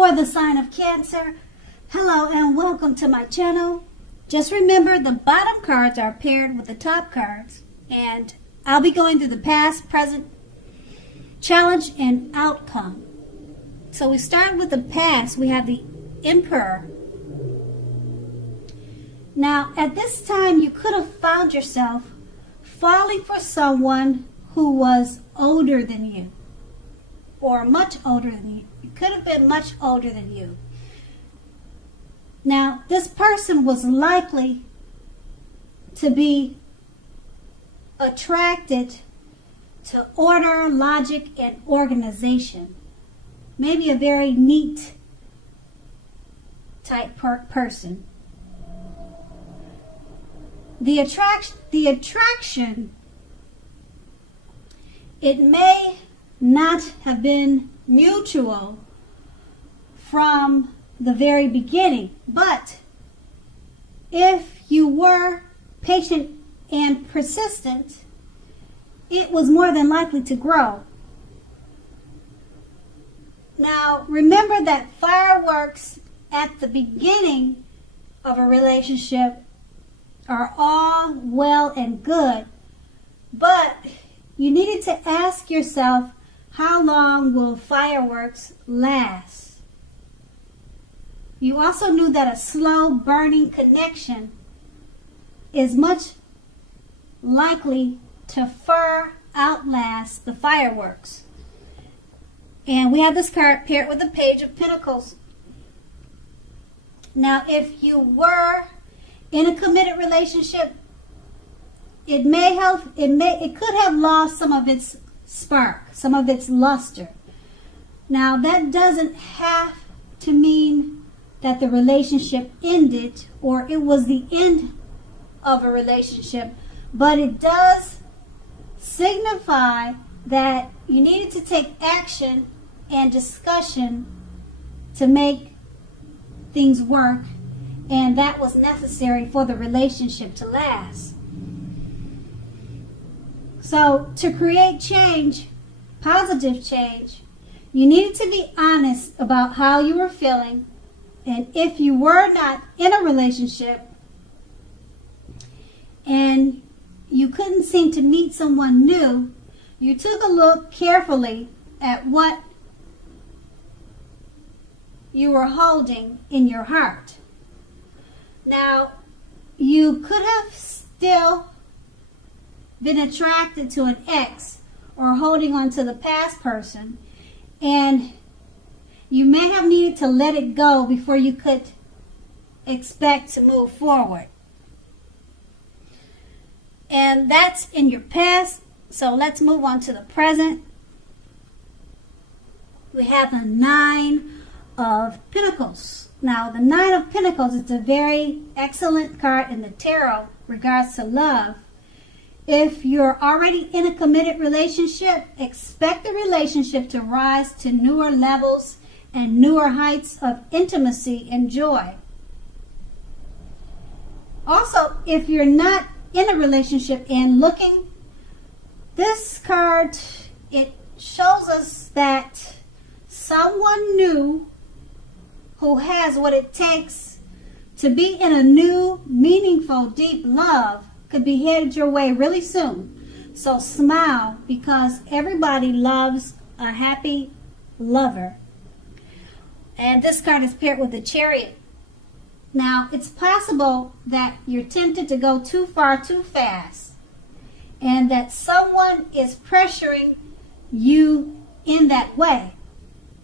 for the sign of Cancer. Hello and welcome to my channel. Just remember the bottom cards are paired with the top cards, and I'll be going through the past, present, challenge, and outcome. So we start with the past. We have the Emperor. Now at this time you could have found yourself falling for someone who was older than you, or much older than you. It could have been much older than you. Now, this person was likely to be attracted to order, logic, and organization. Maybe a very neat type person. The attraction, it may not have been mutual from the very beginning, but if you were patient and persistent, it was more than likely to grow. Now, remember that fireworks at the beginning of a relationship are all well and good, but you needed to ask yourself, how long will fireworks last? You also knew that a slow burning connection is much likely to far outlast the fireworks. And we have this card paired with the Page of Pentacles. Now, if you were in a committed relationship, it could have lost some of its spark, some of its luster. Now, that doesn't have to mean that the relationship ended or it was the end of a relationship, but it does signify that you needed to take action and discussion to make things work, and that was necessary for the relationship to last. So to create change, positive change, you needed to be honest about how you were feeling. And if you were not in a relationship and you couldn't seem to meet someone new, you took a look carefully at what you were holding in your heart. Now, you could have still been attracted to an ex or holding on to the past person, and you may have needed to let it go before you could expect to move forward. And that's in your past, so let's move on to the present. We have the Nine of Pentacles. Now, the Nine of Pentacles is a very excellent card in the tarot regards to love. If you're already in a committed relationship, expect the relationship to rise to newer levels and newer heights of intimacy and joy. Also, if you're not in a relationship and looking, this card, it shows us that someone new who has what it takes to be in a new, meaningful, deep love could be headed your way really soon. So smile, because everybody loves a happy lover. And this card is paired with the Chariot. Now, it's possible that you're tempted to go too far too fast, and that someone is pressuring you in that way.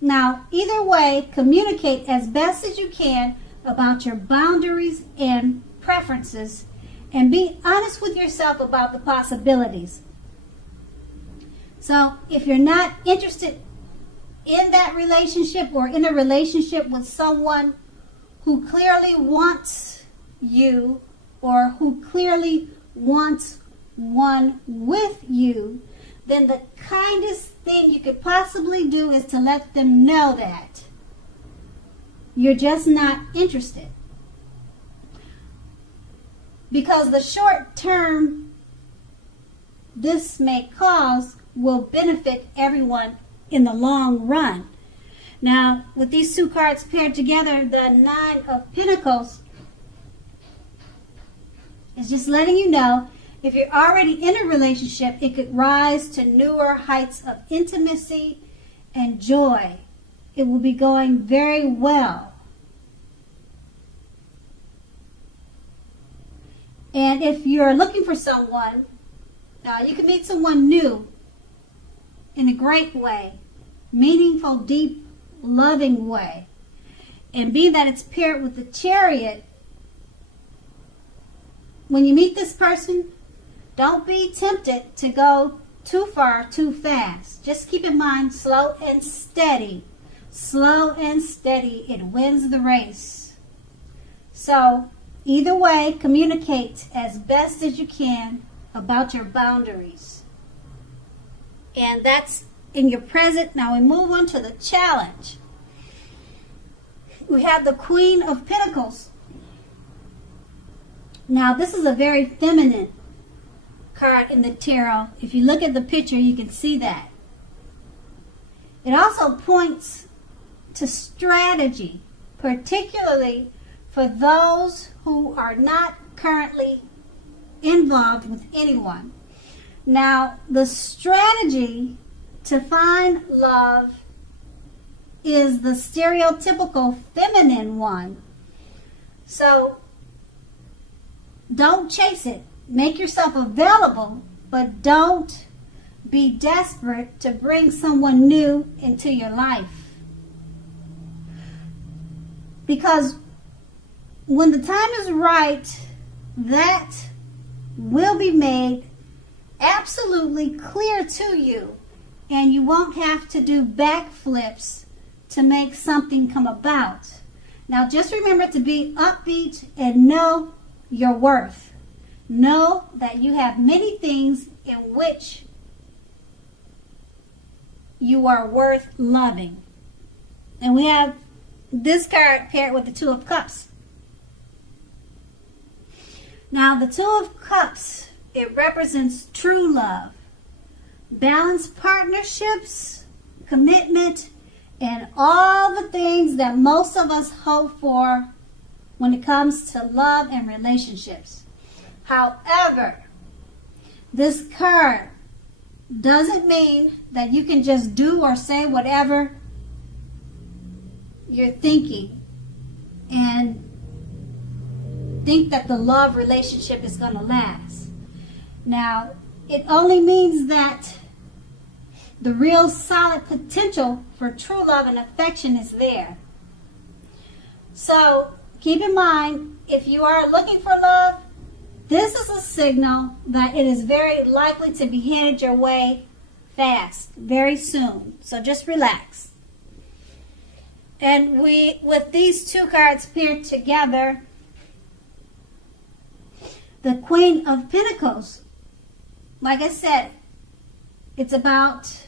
Now, either way, communicate as best as you can about your boundaries and preferences, and be honest with yourself about the possibilities. So, if you're not interested in that relationship or in a relationship with someone who clearly wants you or who clearly wants one with you, then the kindest thing you could possibly do is to let them know that you're just not interested. Because the short term this may cause will benefit everyone in the long run. Now, with these two cards paired together, the Nine of Pentacles is just letting you know, if you're already in a relationship, it could rise to newer heights of intimacy and joy. It will be going very well. And if you're looking for someone, you can meet someone new in a great way, meaningful, deep, loving way. And being that it's paired with the Chariot, when you meet this person, don't be tempted to go too far, too fast. Just keep in mind, slow and steady. Slow and steady, it wins the race. So, either way, communicate as best as you can about your boundaries. And that's in your present. Now we move on to the challenge. We have the Queen of Pentacles. Now this is a very feminine card in the tarot. If you look at the picture, you can see that. It also points to strategy, particularly for those who are not currently involved with anyone. Now, the strategy to find love is the stereotypical feminine one. So, don't chase it. Make yourself available, but don't be desperate to bring someone new into your life. Because when the time is right, that will be made absolutely clear to you, and you won't have to do backflips to make something come about. Now just remember to be upbeat and know your worth. Know that you have many things in which you are worth loving. And we have this card paired with the Two of Cups. Now the Two of Cups, it represents true love, balanced partnerships, commitment, and all the things that most of us hope for when it comes to love and relationships. However, this card doesn't mean that you can just do or say whatever you're thinking and think that the love relationship is going to last. Now, it only means that the real solid potential for true love and affection is there. So, keep in mind, if you are looking for love, this is a signal that it is very likely to be handed your way fast, very soon. So just relax. And with these two cards paired together, the Queen of Pentacles, like I said, it's about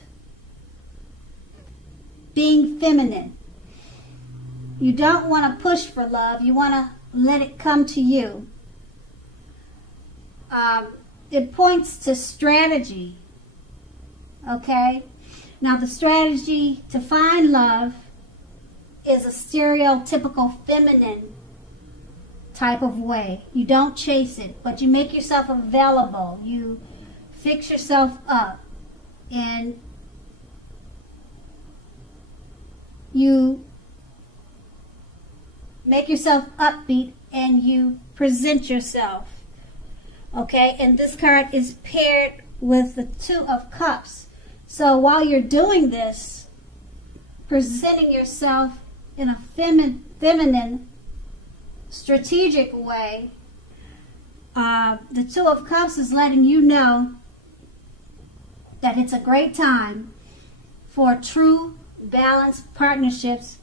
being feminine. You don't want to push for love. You want to let it come to you. It points to strategy. Okay? Now the strategy to find love is a stereotypical feminine type of way. You don't chase it, but you make yourself available. You fix yourself up, and you make yourself upbeat, and you present yourself. Okay, and this card is paired with the Two of Cups. So while you're doing this, presenting yourself in a feminine, strategic way, the Two of Cups is letting you know that it's a great time for true, balanced partnerships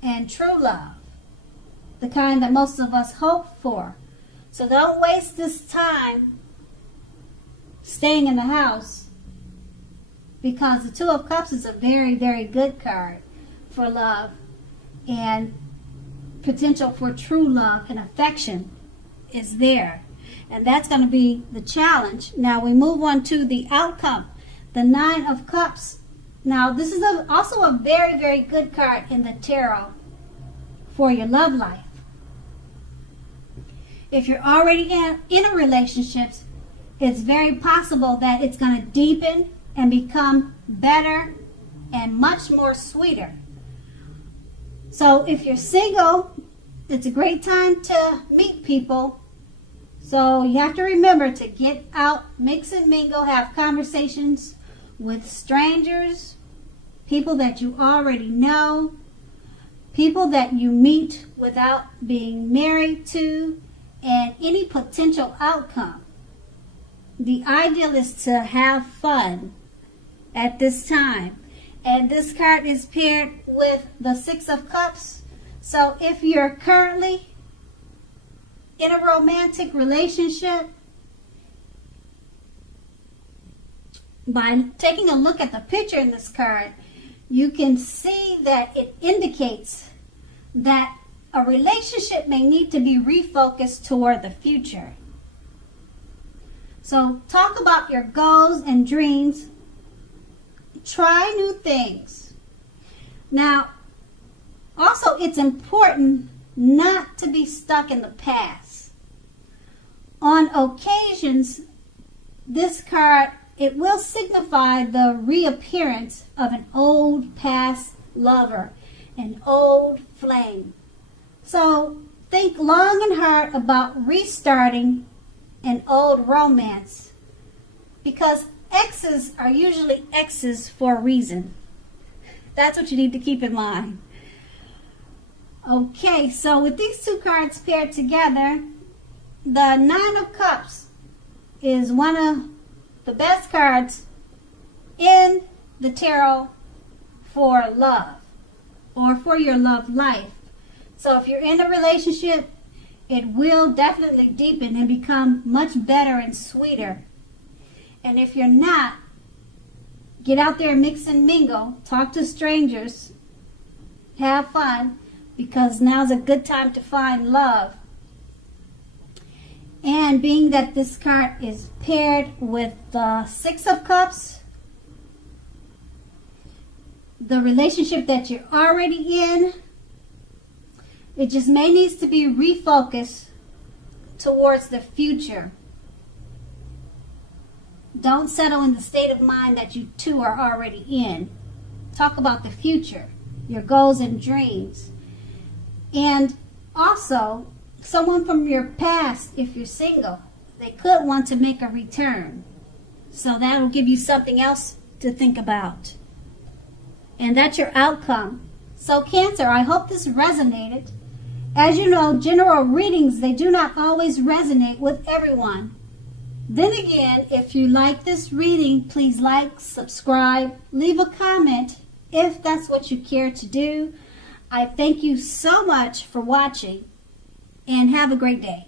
and true love, the kind that most of us hope for. So don't waste this time staying in the house, because the Two of Cups is a very, very good card for love and potential for true love and affection is there. And that's going to be the challenge. Now we move on to the outcome. The Nine of Cups Now, this is also a very, very good card in the tarot for your love life. If you're already in a relationship, it's very possible that it's going to deepen and become better and much more sweeter. So if you're single, it's a great time to meet people. So you have to remember to get out, mix and mingle, have conversations with strangers, people that you already know, people that you meet without being married to, and any potential outcome. The ideal is to have fun at this time. And this card is paired with the Six of Cups. So if you're currently in a romantic relationship, by taking a look at the picture in this card, you can see that it indicates that a relationship may need to be refocused toward the future. So talk about your goals and dreams. Try new things. Now, also it's important not to be stuck in the past. On occasions, this card, it will signify the reappearance of an old past lover, an old flame. So think long and hard about restarting an old romance, because exes are usually exes for a reason. That's what you need to keep in mind. Okay, so with these two cards paired together, the Nine of Cups is one of the best cards in the tarot for love or for your love life. So if you're in a relationship, it will definitely deepen and become much better and sweeter. And if you're not, get out there, mix and mingle, talk to strangers, have fun, because now's a good time to find love. And being that this card is paired with the Six of Cups, the relationship that you're already in, it just may needs to be refocused towards the future. Don't settle in the state of mind that you two are already in. Talk about the future, your goals and dreams. And also, someone from your past, if you're single, they could want to make a return. So that'll give you something else to think about. And that's your outcome. So Cancer, I hope this resonated. As you know, general readings, they do not always resonate with everyone. Then again, if you like this reading, please like, subscribe, leave a comment if that's what you care to do. I thank you so much for watching, and have a great day.